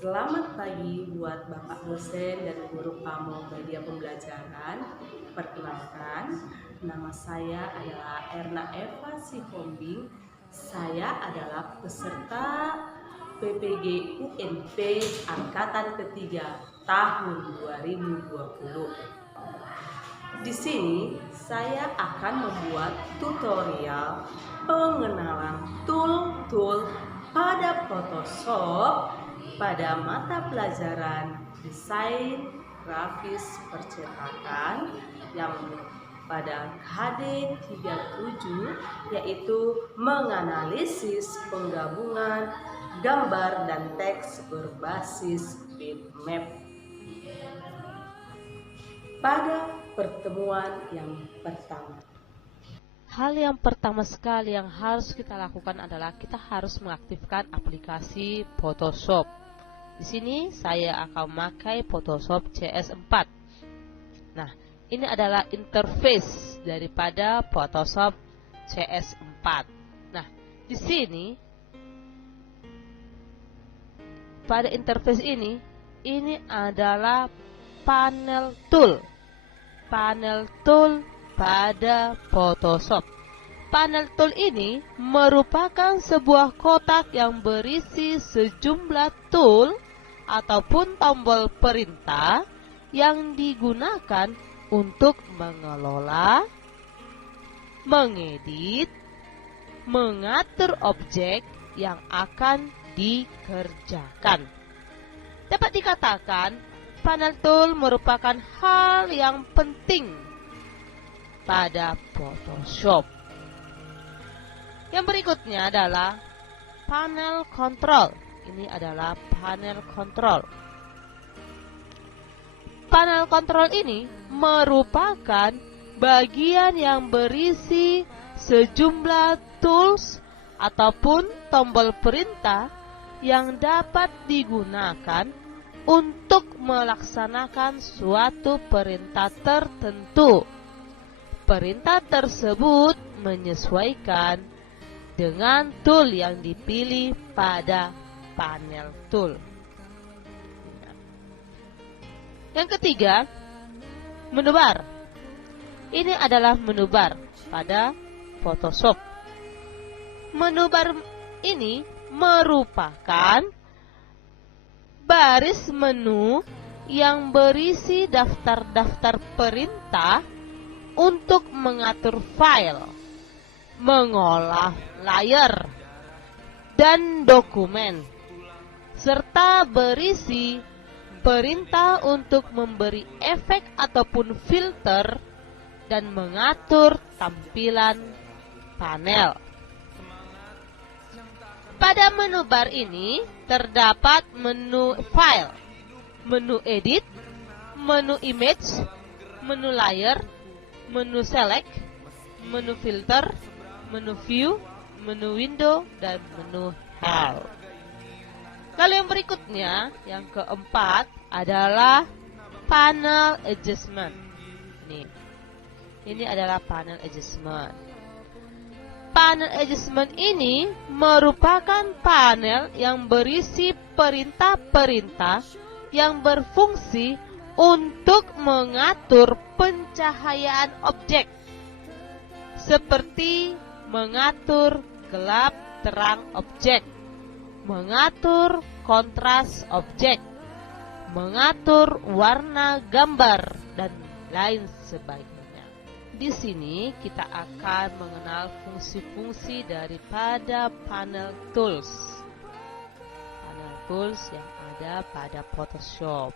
Selamat pagi buat Bapak dosen dan guru kamu media pembelajaran. Perkenalkan, nama saya adalah Erna Eva Sihombing. Saya adalah peserta PPG UNP Angkatan Ketiga tahun 2020. Di sini saya akan membuat tutorial pengenalan tool-tool pada Photoshop pada mata pelajaran desain grafis percetakan yang pada KD 37, yaitu menganalisis penggabungan gambar dan teks berbasis bitmap. Pada pertemuan yang pertama, hal yang pertama sekali yang harus kita lakukan adalah kita harus mengaktifkan aplikasi Photoshop. Di sini saya akan memakai Photoshop CS4. Nah, ini adalah interface daripada Photoshop CS4. Nah, di sini pada interface ini adalah panel tool pada Photoshop. Panel tool ini merupakan sebuah kotak yang berisi sejumlah tool ataupun tombol perintah yang digunakan untuk mengelola, mengedit, mengatur objek yang akan dikerjakan. Dapat dikatakan, panel tool merupakan hal yang penting pada Photoshop. Yang berikutnya adalah panel control. Ini adalah panel control. Panel control ini merupakan bagian yang berisi sejumlah tools ataupun tombol perintah yang dapat digunakan untuk melaksanakan suatu perintah tertentu. Perintah tersebut menyesuaikan dengan tool yang dipilih pada panel tool. Yang ketiga, menu bar. Ini adalah menu bar pada Photoshop. Menu bar ini merupakan baris menu yang berisi daftar-daftar perintah untuk mengatur file, mengolah layer, dan dokumen, serta berisi perintah untuk memberi efek ataupun filter dan mengatur tampilan panel. Pada menu bar ini terdapat menu file, menu edit, menu image, menu layer, menu select, menu filter, menu view, menu window, dan menu help. Lalu yang berikutnya, yang keempat adalah panel adjustment. Ini adalah panel adjustment. Panel adjustment ini merupakan panel yang berisi perintah-perintah yang berfungsi untuk mengatur pencahayaan objek, seperti mengatur gelap terang objek, mengatur kontras objek, mengatur warna gambar, dan lain sebagainya. Di sini kita akan mengenal fungsi-fungsi daripada panel tools. Panel tools yang ada pada Photoshop.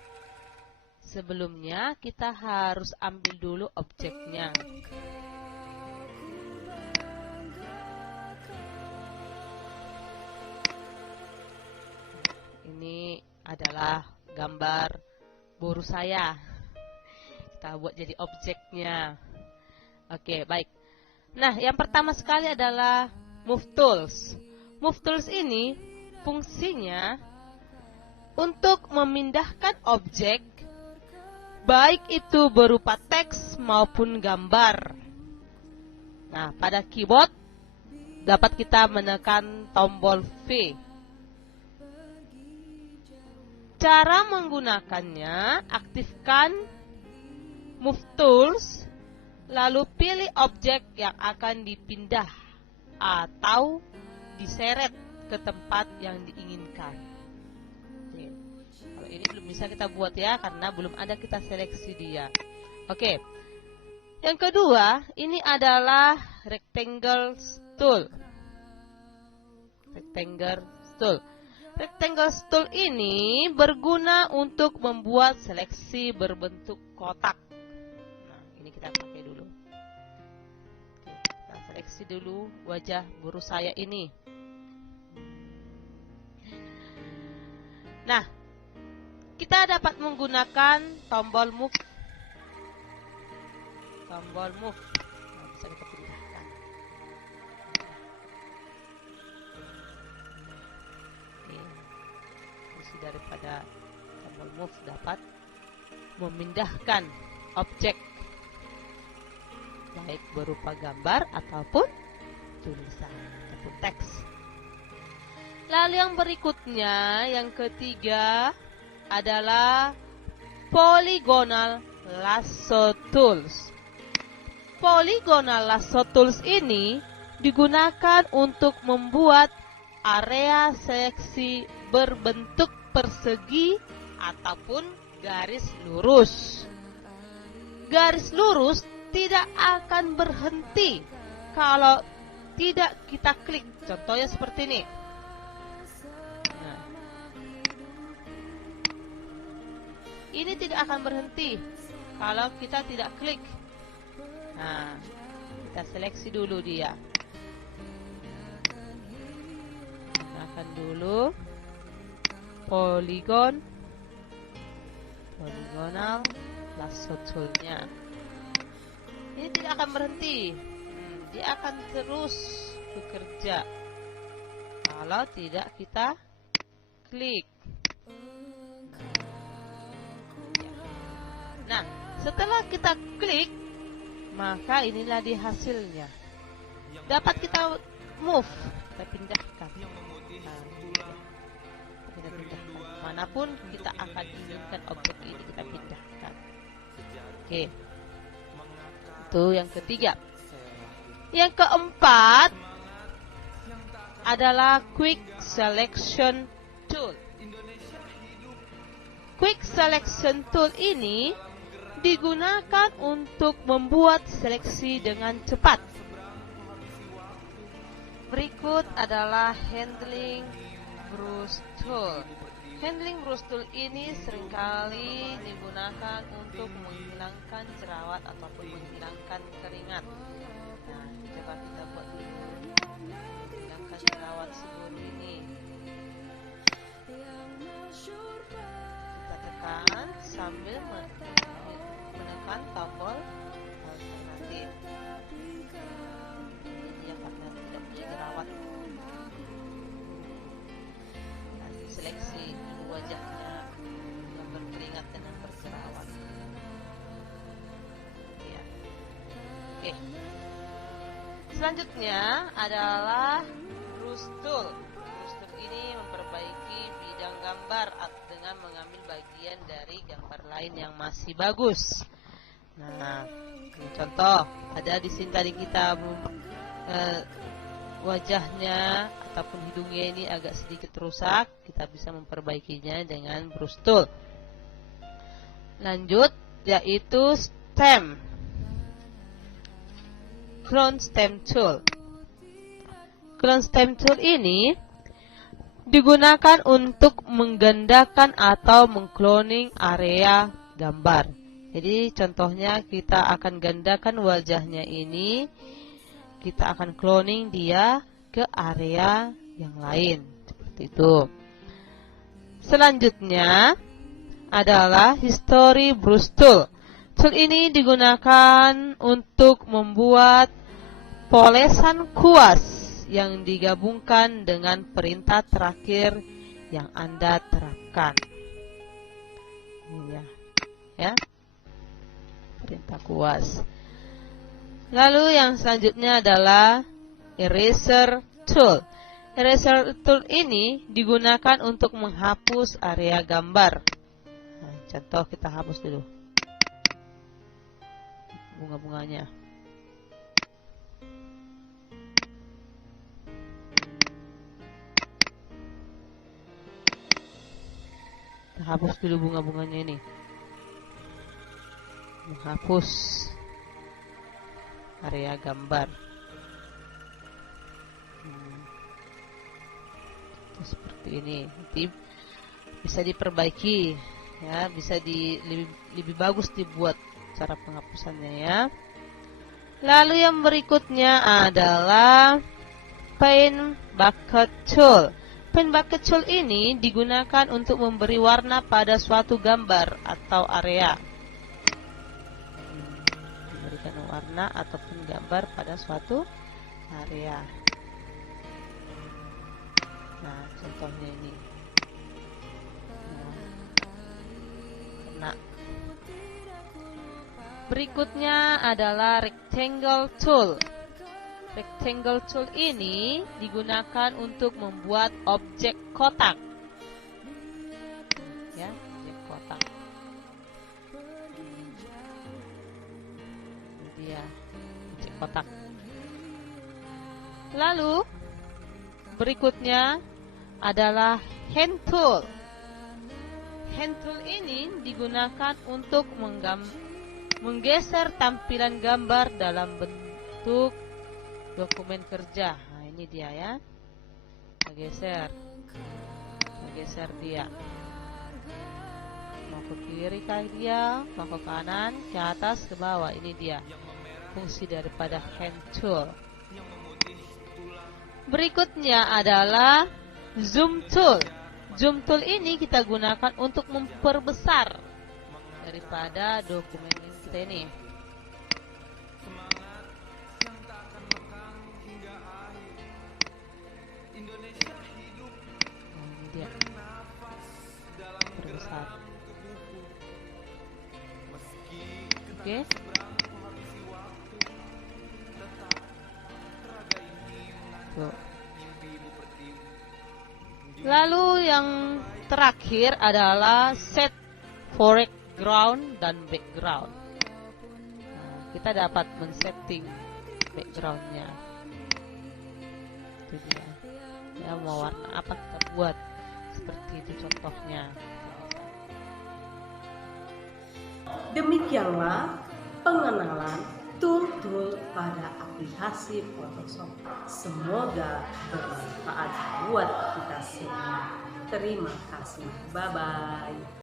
Sebelumnya kita harus ambil dulu objeknya. Ini adalah gambar buru saya. Kita buat jadi objeknya. Oke, baik. Nah, yang pertama sekali adalah Move Tools. Move Tools ini fungsinya untuk memindahkan objek, baik itu berupa teks maupun gambar. Nah, pada keyboard dapat kita menekan tombol V. Cara menggunakannya, aktifkan Move Tools, lalu pilih objek yang akan dipindah atau diseret ke tempat yang diinginkan. Oke. Kalau ini belum bisa kita buat ya, karena belum ada kita seleksi dia. Oke. Yang kedua, ini adalah Rectangle Tool. Rectangle Tool. Rectangle Tool ini berguna untuk membuat seleksi berbentuk kotak. Nah, ini kita pakai dulu. Oke, kita seleksi dulu wajah guru saya ini. Nah, kita dapat menggunakan tombol Move. Tombol Move. Nah, bisa kita pindahkan. Daripada tombol Move dapat memindahkan objek baik berupa gambar ataupun tulisan ataupun teks. Lalu yang berikutnya, yang ketiga adalah Polygonal Lasso Tools. Polygonal Lasso Tools ini digunakan untuk membuat area seleksi berbentuk persegi ataupun garis lurus. Garis lurus tidak akan berhenti kalau tidak kita klik. Contohnya seperti ini. Nah, ini tidak akan berhenti kalau kita tidak klik. Nah, kita seleksi dulu dia. Gunakan dulu Polygonal Lasso Tool-nya. Ini tidak akan berhenti. Dia akan terus bekerja kalau tidak kita klik. Nah, setelah kita klik, maka inilah di hasilnya. Dapat kita move, kita pindahkan. Manapun kita akan inginkan objek ini kita pindahkan. Oke. Itu yang ketiga. Yang keempat adalah Quick Selection Tool. Quick Selection Tool ini digunakan untuk membuat seleksi dengan cepat. Berikut adalah Handling Brush Tool. Handling brush tool ini seringkali digunakan untuk menghilangkan jerawat ataupun menghilangkan keringat. Nah, coba kita buat dulu. Menghilangkan jerawat seperti ini. Kita tekan sambil menekan tombol alternatif. Ini karena tidak punya jerawat. Nah, seleksi wajahnya yang berkeringat dan yang berjerawat. Ya. Oke. Selanjutnya adalah Brush Tool. Brush Tool ini memperbaiki bidang gambar dengan mengambil bagian dari gambar lain yang masih bagus. Nah, contoh ada di sini tadi kita wajahnya ataupun hidungnya ini agak sedikit rusak, kita bisa memperbaikinya dengan brush tool. Lanjut, yaitu stem, clone stem tool. Clone stem tool ini digunakan untuk menggandakan atau mengcloning area gambar. Jadi contohnya kita akan gandakan wajahnya ini, kita akan cloning dia ke area yang lain, seperti itu. Selanjutnya adalah History Brush Tool. Tool ini digunakan untuk membuat polesan kuas yang digabungkan dengan perintah terakhir yang Anda terapkan. Ini ya, perintah kuas. Lalu yang selanjutnya adalah eraser tool. Eraser tool ini digunakan untuk menghapus area gambar. Nah, contoh kita hapus dulu bunga-bunganya. Kita hapus dulu bunga-bunganya ini. Menghapus area gambar. Seperti ini. Nanti bisa diperbaiki ya, bisa lebih bagus dibuat cara penghapusannya ya. Lalu yang berikutnya adalah paint bucket tool. Paint bucket tool ini digunakan untuk memberi warna pada suatu gambar atau area. Memberikan warna ataupun gambar pada suatu area. Nah, contohnya ini. Nah, berikutnya adalah rectangle tool. Rectangle tool ini digunakan untuk membuat objek kotak. Ya, objek kotak. Ini dia, objek kotak. Lalu berikutnya adalah hand tool. Hand tool ini digunakan untuk menggeser tampilan gambar dalam bentuk dokumen kerja. Nah, ini dia ya. Menggeser dia. Mau ke kiri kah dia, mau ke kanan, ke atas, ke bawah. Ini dia fungsi daripada hand tool. Berikutnya adalah zoom tool. Zoom tool ini kita gunakan untuk memperbesar daripada dokumen kita ini. Nah, ini dia. Perbesar. Oke. Tuh. Lalu yang terakhir adalah set foreground dan background. Nah, kita dapat men-setting backgroundnya. Itu dia. Ya, mau warna apa kita buat. Seperti itu contohnya. Demikianlah pengenalan tool-tool pada aplikasi Photoshop. Semoga bermanfaat buat kita semua. Terima kasih. Bye-bye.